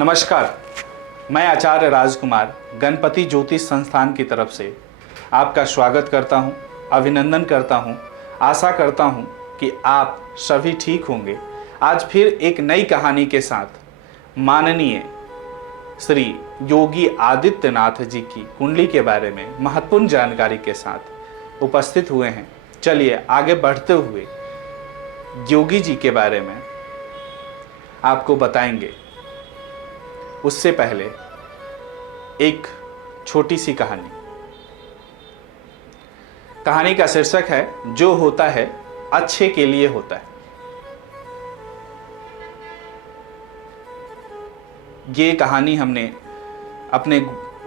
नमस्कार, मैं आचार्य राजकुमार गणपति ज्योतिष संस्थान की तरफ से आपका स्वागत करता हूं, अभिनंदन करता हूं। आशा करता हूं कि आप सभी ठीक होंगे। आज फिर एक नई कहानी के साथ माननीय श्री योगी आदित्यनाथ जी की कुंडली के बारे में महत्वपूर्ण जानकारी के साथ उपस्थित हुए हैं। चलिए आगे बढ़ते हुए योगी जी के बारे में आपको बताएंगे। उससे पहले एक छोटी सी कहानी। कहानी का शीर्षक है जो होता है अच्छे के लिए होता है। ये कहानी हमने अपने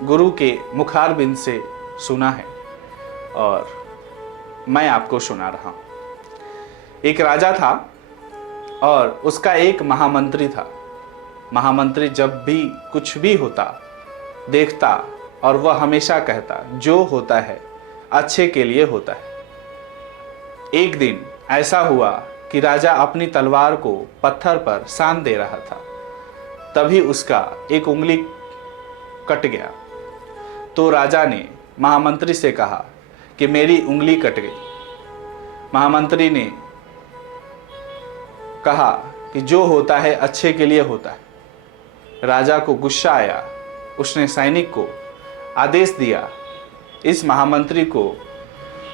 गुरु के मुखारबिंद से सुना है और मैं आपको सुना रहा हूं। एक राजा था और उसका एक महामंत्री था। महामंत्री जब भी कुछ भी होता देखता और वह हमेशा कहता जो होता है अच्छे के लिए होता है। एक दिन ऐसा हुआ कि राजा अपनी तलवार को पत्थर पर सान दे रहा था। तभी उसका एक उंगली कट गया। तो राजा ने महामंत्री से कहा कि मेरी उंगली कट गई। महामंत्री ने कहा कि जो होता है अच्छे के लिए होता है। राजा को गुस्सा आया। उसने सैनिक को आदेश दिया, इस महामंत्री को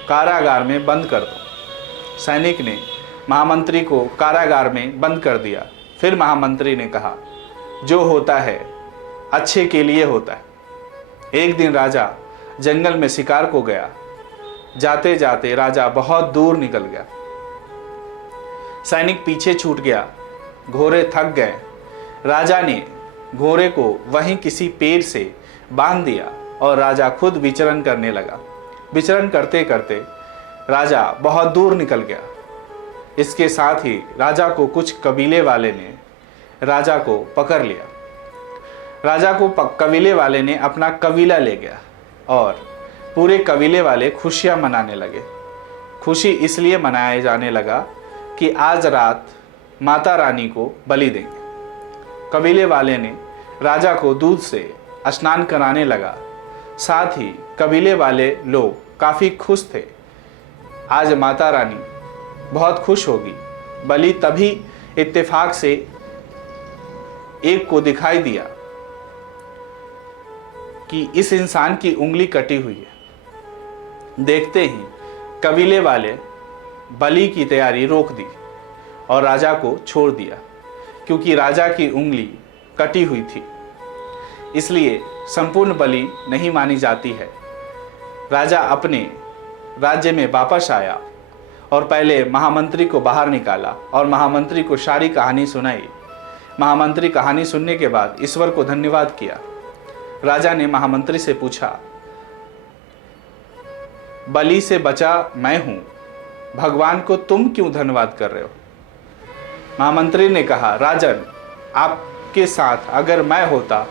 कारागार में बंद कर दो। सैनिक ने महामंत्री को कारागार में बंद कर दिया। फिर महामंत्री ने कहा जो होता है अच्छे के लिए होता है। एक दिन राजा जंगल में शिकार को गया। जाते जाते राजा बहुत दूर निकल गया। सैनिक पीछे छूट गया। घोड़े थक गए। राजा ने घोड़े को वहीं किसी पेड़ से बांध दिया और राजा खुद विचरण करने लगा। विचरण करते करते राजा बहुत दूर निकल गया। इसके साथ ही राजा को कुछ कबीले वाले ने राजा को पकड़ लिया। राजा को कबीले वाले ने अपना कबीला ले गया और पूरे कबीले वाले खुशियां मनाने लगे। खुशी इसलिए मनाया जाने लगा कि आज रात माता रानी को बलि देंगे। कबीले वाले ने राजा को दूध से स्नान कराने लगा। साथ ही कबीले वाले लोग काफ़ी खुश थे। आज माता रानी बहुत खुश होगी। बलि तभी इत्तेफाक से एक को दिखाई दिया कि इस इंसान की उंगली कटी हुई है। देखते ही कबीले वाले बलि की तैयारी रोक दी और राजा को छोड़ दिया। क्योंकि राजा की उंगली कटी हुई थी इसलिए संपूर्ण बलि नहीं मानी जाती है। राजा अपने राज्य में वापस आया और पहले महामंत्री को बाहर निकाला और महामंत्री को सारी कहानी सुनाई। महामंत्री कहानी सुनने के बाद ईश्वर को धन्यवाद किया। राजा ने महामंत्री से पूछा, बलि से बचा मैं हूं, भगवान को तुम क्यों धन्यवाद कर रहे हो? महामंत्री ने कहा, राजन, आपके साथ अगर मैं होता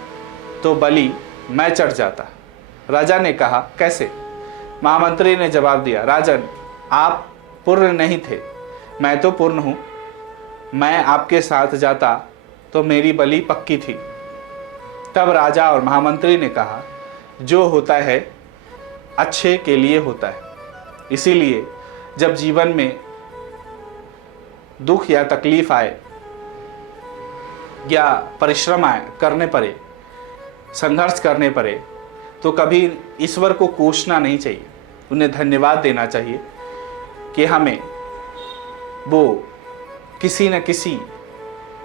तो बलि मैं चढ़ जाता। राजा ने कहा, कैसे? महामंत्री ने जवाब दिया, राजन, आप पूर्ण नहीं थे, मैं तो पूर्ण हूं। मैं आपके साथ जाता तो मेरी बलि पक्की थी। तब राजा और महामंत्री ने कहा, जो होता है अच्छे के लिए होता है। इसीलिए जब जीवन में दुख या तकलीफ आए या परिश्रम करने पड़े, संघर्ष करने पड़े, तो कभी ईश्वर को कोसना नहीं चाहिए। उन्हें धन्यवाद देना चाहिए कि हमें वो किसी न किसी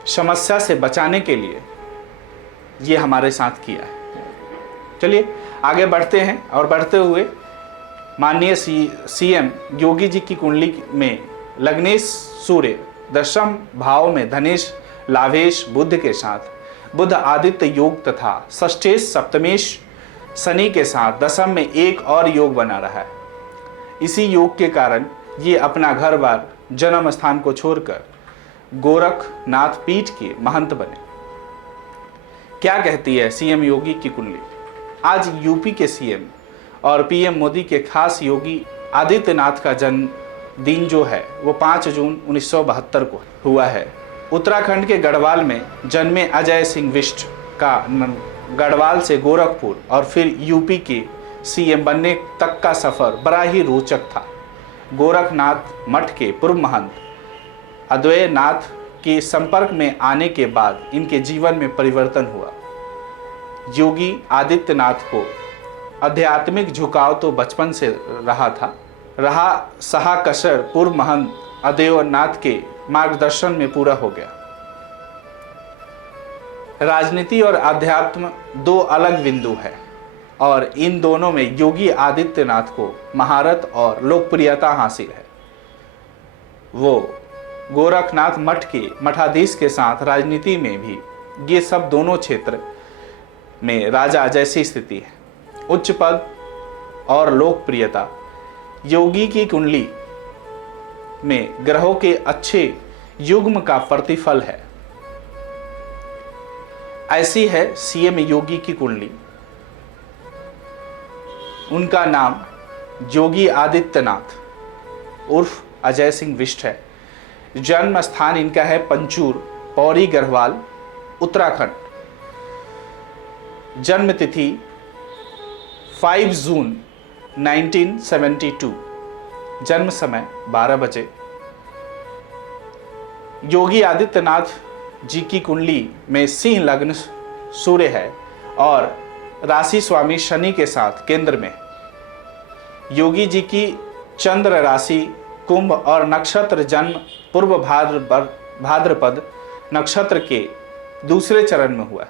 समस्या से बचाने के लिए ये हमारे साथ किया है। चलिए आगे बढ़ते हैं और बढ़ते हुए माननीय सीएम योगी जी की कुंडली में लग्नेश सूर्य दशम भाव में धनेश लाभेश बुध के साथ बुध आदित्य योग तथा षष्ठेश सप्तमेश शनि के साथ दशम में एक और योग बना रहा है। इसी योग के कारण ये अपना घर बार जन्म स्थान को छोड़कर गोरखनाथ पीठ के महंत बने। क्या कहती है सीएम योगी की कुंडली? आज यूपी के सीएम और पीएम मोदी के खास योगी आदित्यनाथ का जन्म दिन जो है वो 5 जून 1972 को हुआ है। उत्तराखंड के गढ़वाल में जन्मे अजय सिंह बिष्ट का गढ़वाल से गोरखपुर और फिर यूपी के सीएम बनने तक का सफ़र बड़ा ही रोचक था। गोरखनाथ मठ के पूर्व महंत अद्वैतनाथ के संपर्क में आने के बाद इनके जीवन में परिवर्तन हुआ। योगी आदित्यनाथ को आध्यात्मिक झुकाव तो बचपन से रहा सहा-कसर पूर्व महंत अद्वैतनाथ के मार्गदर्शन में पूरा हो गया। राजनीति और अध्यात्म दो अलग बिंदु है और इन दोनों में योगी आदित्यनाथ को महारत और लोकप्रियता हासिल है। वो गोरखनाथ मठ के मठाधीश के साथ राजनीति में भी ये सब दोनों क्षेत्र में राजा जैसी स्थिति है। उच्च पद और लोकप्रियता योगी की कुंडली में ग्रहों के अच्छे युग्म का प्रतिफल है। ऐसी है सीएम योगी की कुंडली। उनका नाम योगी आदित्यनाथ उर्फ अजय सिंह विष्ट है। जन्म स्थान इनका है पंचूर, पौड़ी, गढ़वाल, उत्तराखंड। जन्म तिथि 5 जून 1972। जन्म समय 12 बजे। योगी आदित्यनाथ जी की कुंडली में सिंह लग्न सूर्य है और राशि स्वामी शनि के साथ केंद्र में। योगी जी की चंद्र राशि कुंभ और नक्षत्र जन्म पूर्व भाद्रपद नक्षत्र के दूसरे चरण में हुआ।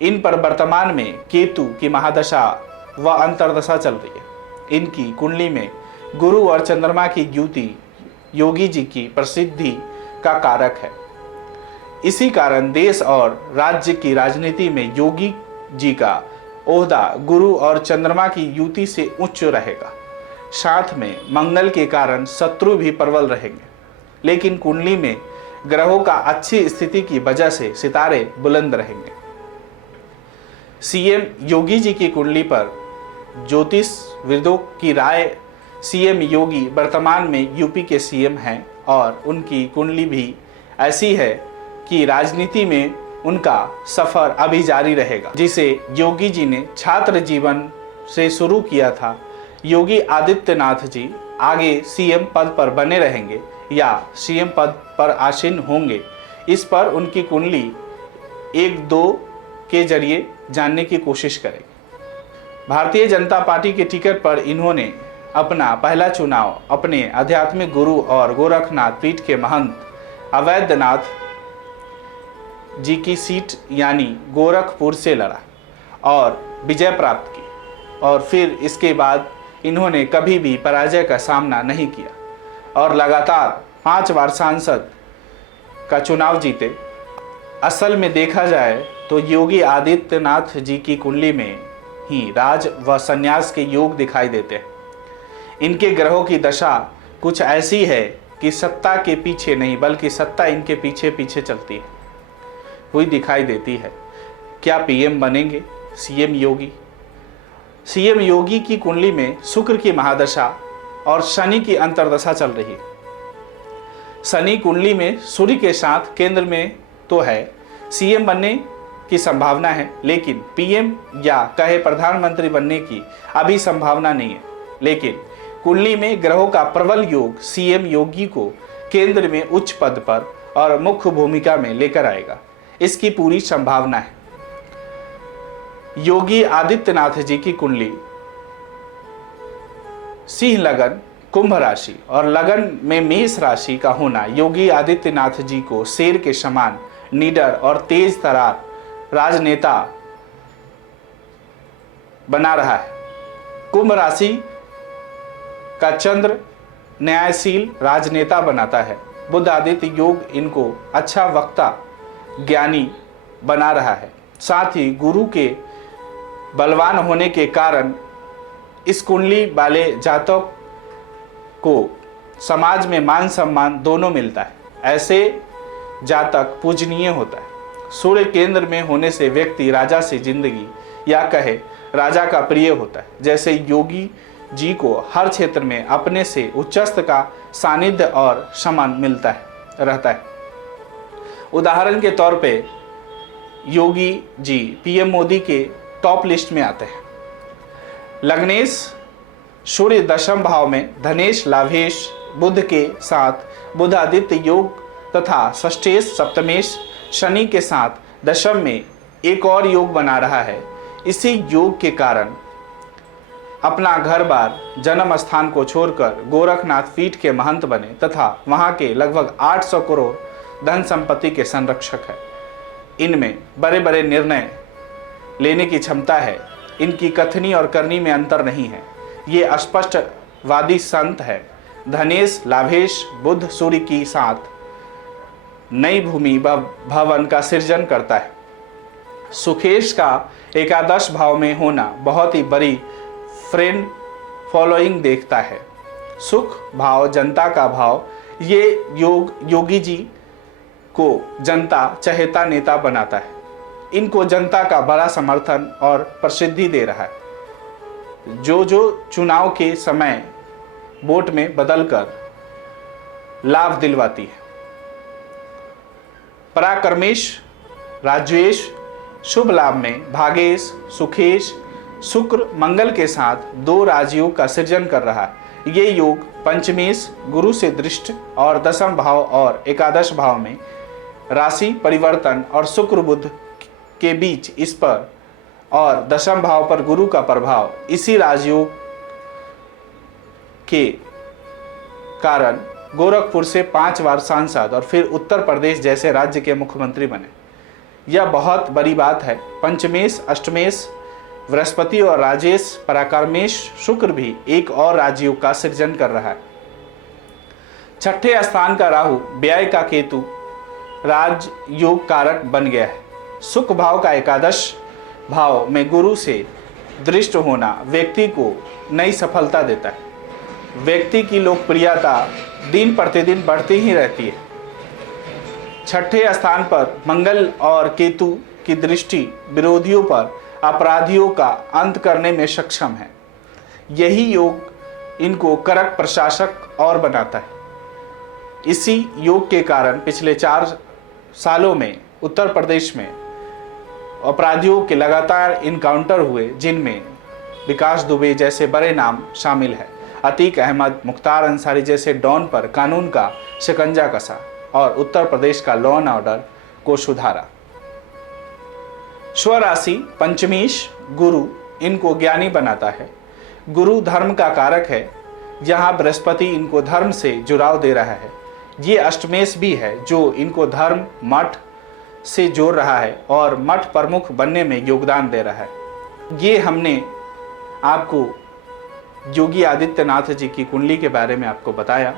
इन पर वर्तमान में केतु की महादशा व अंतर्दशा चल रही है। इनकी कुंडली में गुरु और चंद्रमा की युति योगी जी की प्रसिद्धि का कारक है। इसी कारण देश और राज्य की राजनीति में योगी जी का ओहदा गुरु और चंद्रमा की युति से उच्च रहेगा। साथ में मंगल के कारण शत्रु भी प्रबल रहेंगे, लेकिन कुंडली में ग्रहों का अच्छी स्थिति की वजह से सितारे बुलंद रहेंगे। सीएम योगी जी की कुंडली पर ज्योतिषविदों की राय सीएम योगी वर्तमान में यूपी के सीएम हैं और उनकी कुंडली भी ऐसी है कि राजनीति में उनका सफर अभी जारी रहेगा, जिसे योगी जी ने छात्र जीवन से शुरू किया था। योगी आदित्यनाथ जी आगे सीएम पद पर बने रहेंगे या सीएम पद पर आसीन होंगे, इस पर उनकी कुंडली 1-2 के जरिए जानने की कोशिश करेंगे। भारतीय जनता पार्टी के टिकट पर इन्होंने अपना पहला चुनाव अपने आध्यात्मिक गुरु और गोरखनाथ पीठ के महंत अवैधनाथ जी की सीट यानी गोरखपुर से लड़ा और विजय प्राप्त की, और फिर इसके बाद इन्होंने कभी भी पराजय का सामना नहीं किया और लगातार 5 बार सांसद का चुनाव जीते। असल में देखा जाए तो योगी आदित्यनाथ जी की कुंडली में ही राज व संन्यास के योग दिखाई देते हैं। इनके ग्रहों की दशा कुछ ऐसी है कि सत्ता के पीछे नहीं बल्कि सत्ता इनके पीछे पीछे चलती हुई दिखाई देती है। क्या पीएम बनेंगे सीएम योगी? सीएम योगी की कुंडली में शुक्र की महादशा और शनि की अंतर्दशा चल रही है। शनि कुंडली में सूर्य के साथ केंद्र में तो है, सीएम बनने की संभावना है, लेकिन पीएम या कहे प्रधानमंत्री बनने की अभी संभावना नहीं है। लेकिन कुंडली में ग्रहों का प्रबल योग सीएम योगी को केंद्र में उच्च पद पर और मुख्य भूमिका में लेकर आएगा, इसकी पूरी संभावना है। योगी आदित्यनाथ जी की कुंडली सिंह लगन, कुंभ राशि और लगन में मेष राशि का होना योगी आदित्यनाथ जी को शेर के समान निडर और तेज तरार राजनेता बना रहा है। कुंभ राशि का चंद्र न्यायशील राजनेता बनाता है। बुध आदित्य योग इनको अच्छा वक्ता ज्ञानी बना रहा है। साथ ही गुरु के बलवान होने के कारण इस कुंडली वाले जातक को समाज में मान सम्मान दोनों मिलता है। ऐसे जातक पूजनीय होता है। सूर्य केंद्र में होने से व्यक्ति राजा से जिंदगी या कहे राजा का प्रिय होता है। जैसे योगी जी को हर क्षेत्र में अपने से उच्चस्थ का सानिध्य और सम्मान मिलता है रहता है। उदाहरण के तौर पे योगी जी पीएम मोदी के टॉप लिस्ट में आते हैं। लग्नेश सूर्य दशम भाव में धनेश लाभेश बुध के साथ बुध आदित्य योग तथा षष्ठेश सप्तमेश शनि के साथ दशम में एक और योग बना रहा है। इसी योग के कारण अपना घर बार जन्म स्थान को छोड़कर गोरखनाथ पीठ के महंत बने तथा वहां के लगभग 800 करोड़ धन संपत्ति के संरक्षक है। इनमें बड़े बड़े निर्णय लेने की क्षमता है। इनकी कथनी और करनी में अंतर नहीं है। ये स्पष्टवादी संत है। धनेश लाभेश बुध सूर्य की साथ नई भूमि भवन का सृजन करता है। सुखेश का एकादश भाव में होना बहुत ही बड़ी फ्रेंड फॉलोइंग देखता है। सुख भाव जनता का भाव, ये योगी जी को जनता चहेता नेता बनाता है। इनको जनता का बड़ा समर्थन और प्रसिद्धि दे रहा है। जो चुनाव के समय वोट में बदलकर लाभ दिलवाती है। पराक्रमेश राजेश शुभ लाभ में भागेश सुखेश शुक्र मंगल के साथ 2 राजयोग का सृजन कर रहा है। ये योग पंचमेश गुरु से दृष्ट और दशम भाव और एकादश भाव में राशि परिवर्तन और शुक्र बुध के बीच इस पर और दशम भाव पर गुरु का प्रभाव, इसी राजयोग के कारण गोरखपुर से 5 बार सांसद और फिर उत्तर प्रदेश जैसे राज्य के मुख्यमंत्री बने। यह बहुत बड़ी बात है। पंचमेश अष्टमेश बृहस्पति और राजेश पराक्रमेश शुक्र भी एक और राजयोग का सृजन कर रहा है। छठे स्थान का राहु व्यय का केतु राजयोग कारक बन गया है। सुख भाव का एकादश भाव में गुरु से दृष्ट होना व्यक्ति को नई सफलता देता है। व्यक्ति की लोकप्रियता दिन प्रतिदिन बढ़ती ही रहती है। छठे स्थान पर मंगल और केतु की दृष्टि विरोधियों पर अपराधियों का अंत करने में सक्षम है। यही योग इनको कड़क प्रशासक और बनाता है। इसी योग के कारण पिछले 4 सालों में उत्तर प्रदेश में अपराधियों के लगातार इनकाउंटर हुए, जिनमें विकास दुबे जैसे बड़े नाम शामिल है। अतीक अहमद, मुख्तार अंसारी जैसे डॉन पर कानून का शिकंजा कसा और उत्तर प्रदेश का लॉ एंड ऑर्डर को सुधारा। स्वराशि पंचमेश गुरु इनको ज्ञानी बनाता है। गुरु धर्म का कारक है। यहाँ बृहस्पति इनको धर्म से जुड़ाव दे रहा है। ये अष्टमेश भी है जो इनको धर्म मठ से जोड़ रहा है और मठ प्रमुख बनने में योगदान दे रहा है। ये हमने आपको योगी आदित्यनाथ जी की कुंडली के बारे में आपको बताया।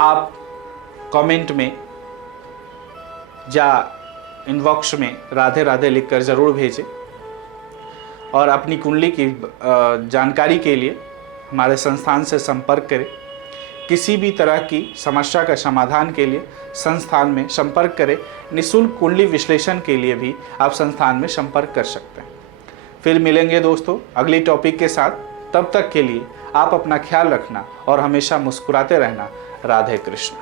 आप कमेंट में या इनबॉक्स में राधे राधे लिखकर ज़रूर भेजें और अपनी कुंडली की जानकारी के लिए हमारे संस्थान से संपर्क करें। किसी भी तरह की समस्या का समाधान के लिए संस्थान में संपर्क करें। निःशुल्क कुंडली विश्लेषण के लिए भी आप संस्थान में संपर्क कर सकते हैं। फिर मिलेंगे दोस्तों अगली टॉपिक के साथ। तब तक के लिए आप अपना ख्याल रखना और हमेशा मुस्कुराते रहना। राधे कृष्ण।